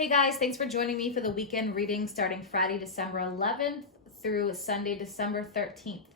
Hey guys, thanks for joining me for the weekend reading starting Friday, December 11th through Sunday, December 13th.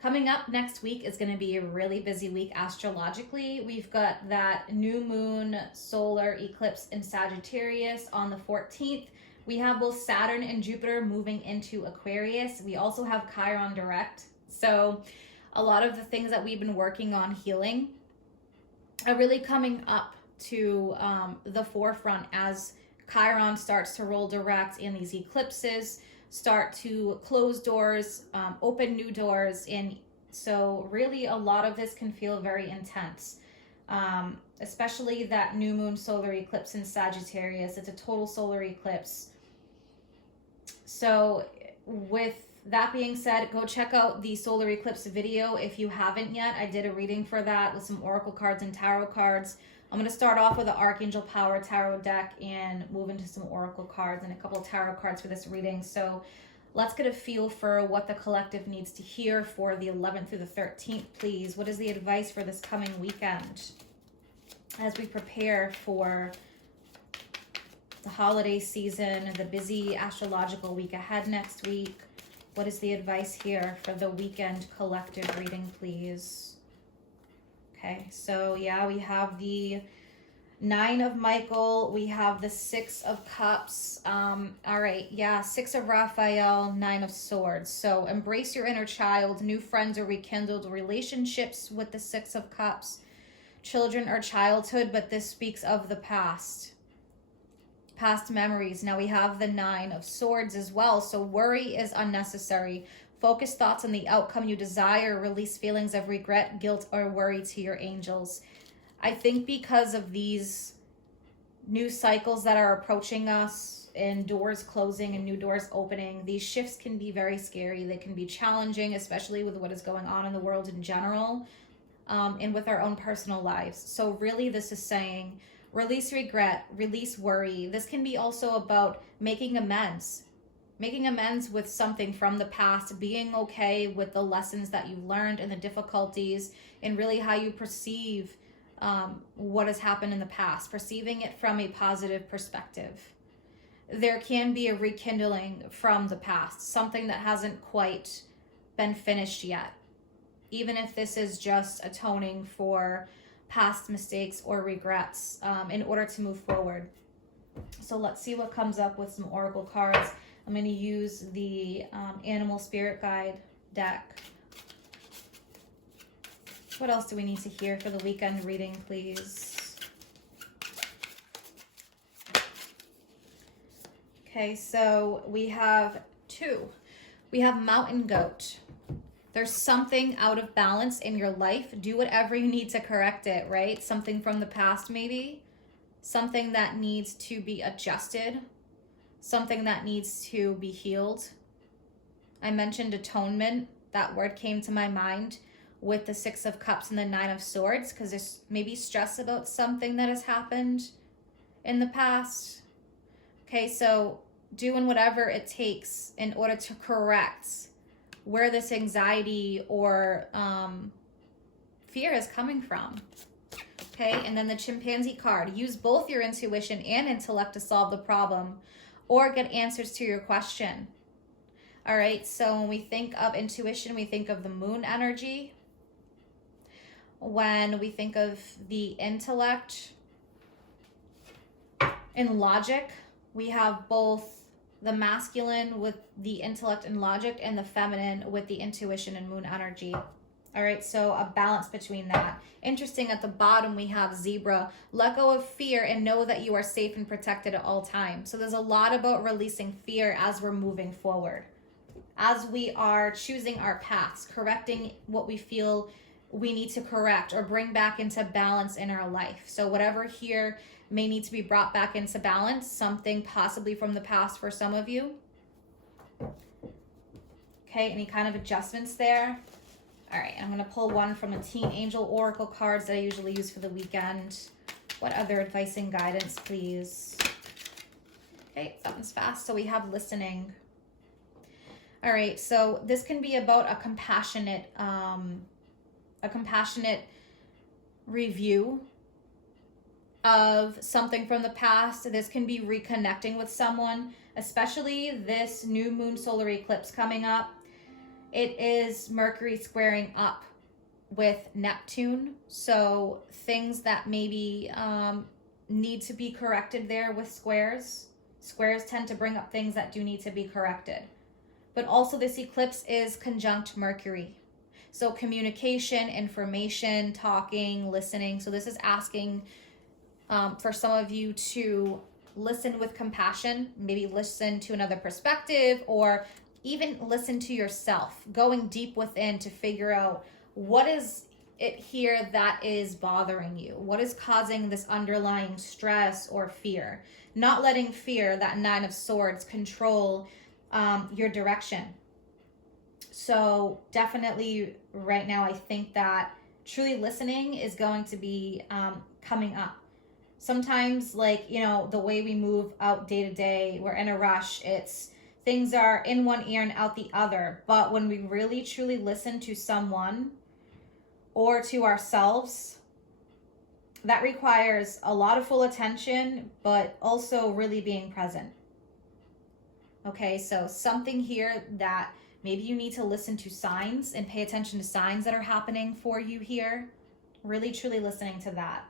Coming up next week is going to be a really busy week astrologically. We've got that new moon solar eclipse in Sagittarius on the 14th. We have both Saturn and Jupiter moving into Aquarius. We also have Chiron direct. So a lot of the things that we've been working on healing are really coming up to the forefront as Chiron starts to roll direct and these eclipses start to close doors, open new doors. And so really a lot of this can feel very intense, especially that new moon solar eclipse in Sagittarius. It's a total solar eclipse. So with that being said, go check out the solar eclipse video if you haven't yet. I did a reading for that with some oracle cards and tarot cards. I'm going to start off with the Archangel Power Tarot deck and move into some oracle cards and a couple of tarot cards for this reading. So let's get a feel for what the collective needs to hear for the 11th through the 13th, please. What is the advice for this coming weekend as we prepare for the holiday season, the busy astrological week ahead next week? What is the advice here for the weekend collective reading, please? Okay, so yeah, we have the Nine of Michael. We have the Six of Cups. All right, yeah, Six of Raphael, Nine of Swords. So embrace your inner child, new friends or rekindled relationships with the Six of Cups. Children or childhood, but this speaks of the past memories. Now we have the Nine of Swords as well. So worry is unnecessary. Focus thoughts on the outcome you desire. Release feelings of regret, guilt, or worry to your angels. I think because of these new cycles that are approaching us and doors closing and new doors opening, these shifts can be very scary. They can be challenging, especially with what is going on in the world in general, and with our own personal lives. So really this is saying, release regret, release worry. This can be also about making amends with something from the past, being okay with the lessons that you've learned and the difficulties, and really how you perceive what has happened in the past, perceiving it from a positive perspective. There can be a rekindling from the past, something that hasn't quite been finished yet, even if this is just atoning for past mistakes or regrets in order to move forward. So let's see what comes up with some oracle cards. I'm going to use the Animal Spirit Guide deck. What else do we need to hear for the weekend reading, please? Okay, so we have two. We have Mountain Goat. There's something out of balance in your life. Do whatever you need to correct it, right? Something from the past maybe. Something that needs to be adjusted. Something that needs to be healed. I mentioned atonement. That word came to my mind with the Six of Cups and the Nine of Swords, because there's maybe stress about something that has happened in the past. Okay, so doing whatever it takes in order to correct where this anxiety or fear is coming from. Okay, and then the Chimpanzee card. Use both your intuition and intellect to solve the problem, or get answers to your question. All right, so when we think of intuition, we think of the moon energy. When we think of the intellect and logic, we have both the masculine with the intellect and logic and the feminine with the intuition and moon energy. All right, so a balance between that. Interesting, at the bottom we have Zebra. Let go of fear and know that you are safe and protected at all times. So there's a lot about releasing fear as we're moving forward, as we are choosing our paths, correcting what we feel we need to correct or bring back into balance in our life. So whatever here may need to be brought back into balance, something possibly from the past for some of you. Okay, any kind of adjustments there? All right, I'm going to pull one from the Teen Angel Oracle cards that I usually use for the weekend. What other advice and guidance, please? Okay, something's fast. So we have listening. All right, so this can be about a compassionate review of something from the past. This can be reconnecting with someone, especially this new moon solar eclipse coming up. It is Mercury squaring up with Neptune. So things that maybe need to be corrected there with squares. Squares tend to bring up things that do need to be corrected. But also this eclipse is conjunct Mercury. So communication, information, talking, listening. So this is asking for some of you to listen with compassion, maybe listen to another perspective, or even listen to yourself, going deep within to figure out what is it here that is bothering you? What is causing this underlying stress or fear? Not letting fear, that 9 of Swords, control your direction. So definitely right now, I think that truly listening is going to be coming up. Sometimes, like, you know, the way we move out day to day, we're in a rush. It's things are in one ear and out the other. But when we really truly listen to someone or to ourselves, that requires a lot of full attention, but also really being present. Okay, so something here that maybe you need to listen to signs and pay attention to signs that are happening for you here. Really, truly listening to that.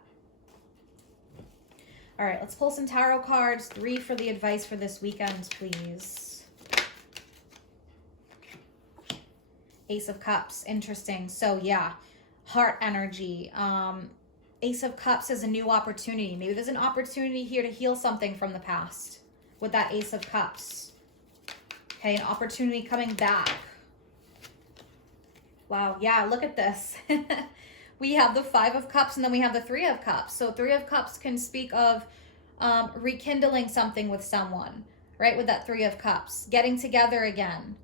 All right, let's pull some tarot cards. 3 for the advice for this weekend, please. Ace of Cups, interesting. So yeah, heart energy. Ace of Cups is a new opportunity. Maybe there's an opportunity here to heal something from the past with that Ace of Cups. Okay, an opportunity coming back. Wow, yeah, look at this. We have the 5 of Cups and then we have the 3 of Cups. So 3 of Cups can speak of rekindling something with someone, right? With that 3 of Cups, getting together again.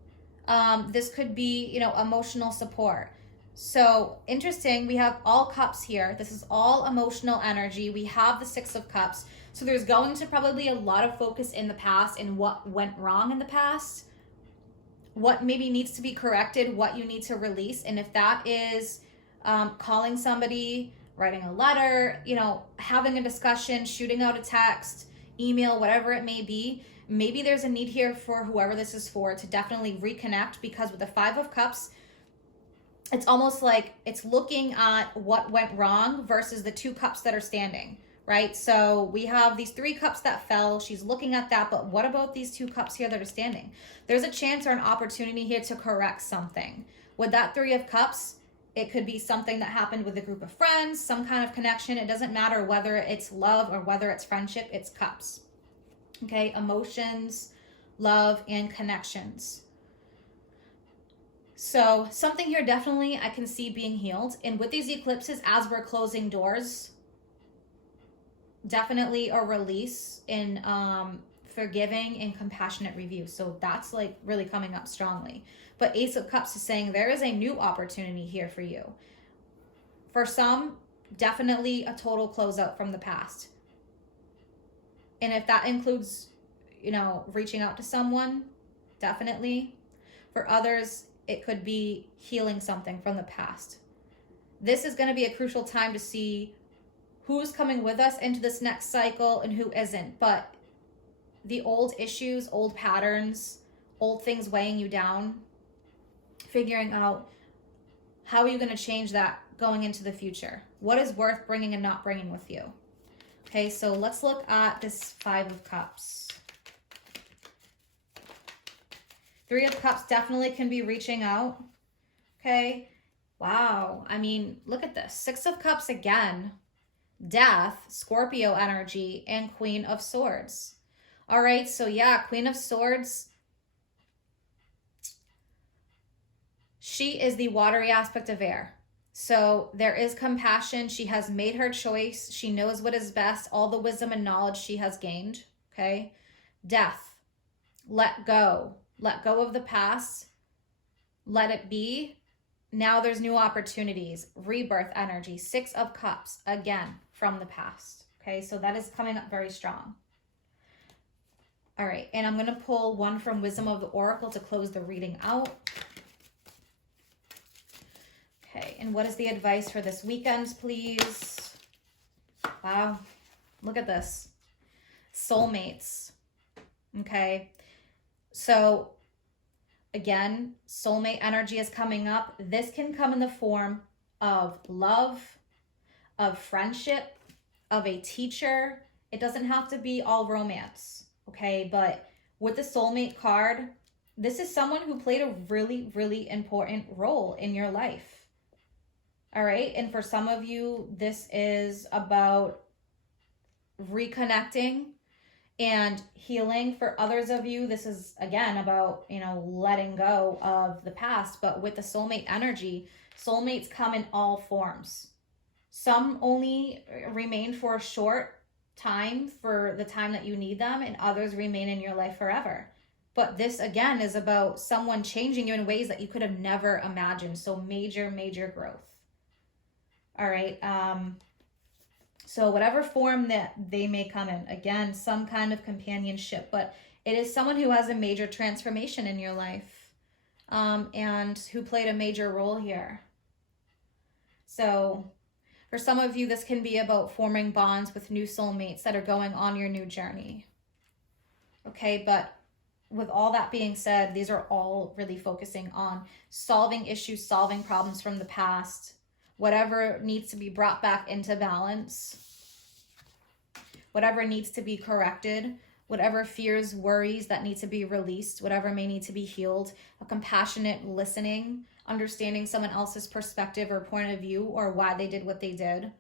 This could be, you know, emotional support. So interesting, we have all cups here. This is all emotional energy. We have the 6 of Cups. So there's going to probably be a lot of focus in the past and what went wrong in the past, what maybe needs to be corrected, what you need to release. And if that is calling somebody, writing a letter, you know, having a discussion, shooting out a text, email, whatever it may be, maybe there's a need here for whoever this is for to definitely reconnect, because with the 5 of Cups, it's almost like it's looking at what went wrong versus the 2 cups that are standing, right? So we have these 3 cups that fell. She's looking at that, but what about these 2 cups here that are standing? There's a chance or an opportunity here to correct something. With that 3 of Cups, it could be something that happened with a group of friends, some kind of connection. It doesn't matter whether it's love or whether it's friendship, it's cups. Okay, emotions, love, and connections. So something here definitely I can see being healed. And with these eclipses, as we're closing doors, definitely a release in forgiving and compassionate review. So that's like really coming up strongly. But Ace of Cups is saying there is a new opportunity here for you. For some, definitely a total closeout from the past. And if that includes, you know, reaching out to someone, definitely. For others, it could be healing something from the past. This is going to be a crucial time to see who's coming with us into this next cycle and who isn't. But the old issues, old patterns, old things weighing you down, figuring out how are you going to change that going into the future. What is worth bringing and not bringing with you? Okay, so let's look at this 5 of Cups. 3 of Cups definitely can be reaching out. Okay, wow. I mean, look at this. 6 of Cups again. Death, Scorpio energy, and Queen of Swords. All right, so yeah, Queen of Swords. She is the watery aspect of air. So there is compassion. She has made her choice. She knows what is best, all the wisdom and knowledge she has gained. Okay. Death. Let go. Let go of the past. Let it be. Now there's new opportunities. Rebirth energy. 6 of Cups. Again, from the past. Okay. So that is coming up very strong. All right. And I'm going to pull one from Wisdom of the Oracle to close the reading out. Okay, and what is the advice for this weekend, please? Wow. Look at this. Soulmates. Okay. So again, soulmate energy is coming up. This can come in the form of love, of friendship, of a teacher. It doesn't have to be all romance, okay? But with the soulmate card, this is someone who played a really, really important role in your life. All right. And for some of you, this is about reconnecting and healing. For others of you, this is again about, letting go of the past. But with the soulmate energy, soulmates come in all forms. Some only remain for a short time, for the time that you need them, and others remain in your life forever. But this again is about someone changing you in ways that you could have never imagined. So major, major growth. All right. So whatever form that they may come in, again, some kind of companionship, but it is someone who has a major transformation in your life, and who played a major role here. So for some of you, this can be about forming bonds with new soulmates that are going on your new journey. Okay, but with all that being said, these are all really focusing on solving issues, solving problems from the past, whatever needs to be brought back into balance, whatever needs to be corrected, whatever fears, worries that need to be released, whatever may need to be healed, a compassionate listening, understanding someone else's perspective or point of view or why they did what they did.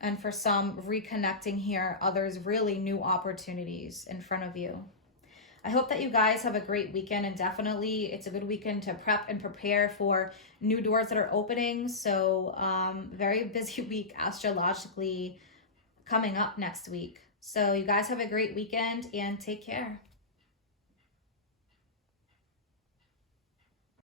And for some, reconnecting here, others, really new opportunities in front of you. I hope that you guys have a great weekend, and definitely it's a good weekend to prep and prepare for new doors that are opening. So very busy week astrologically coming up next week. So you guys have a great weekend and take care.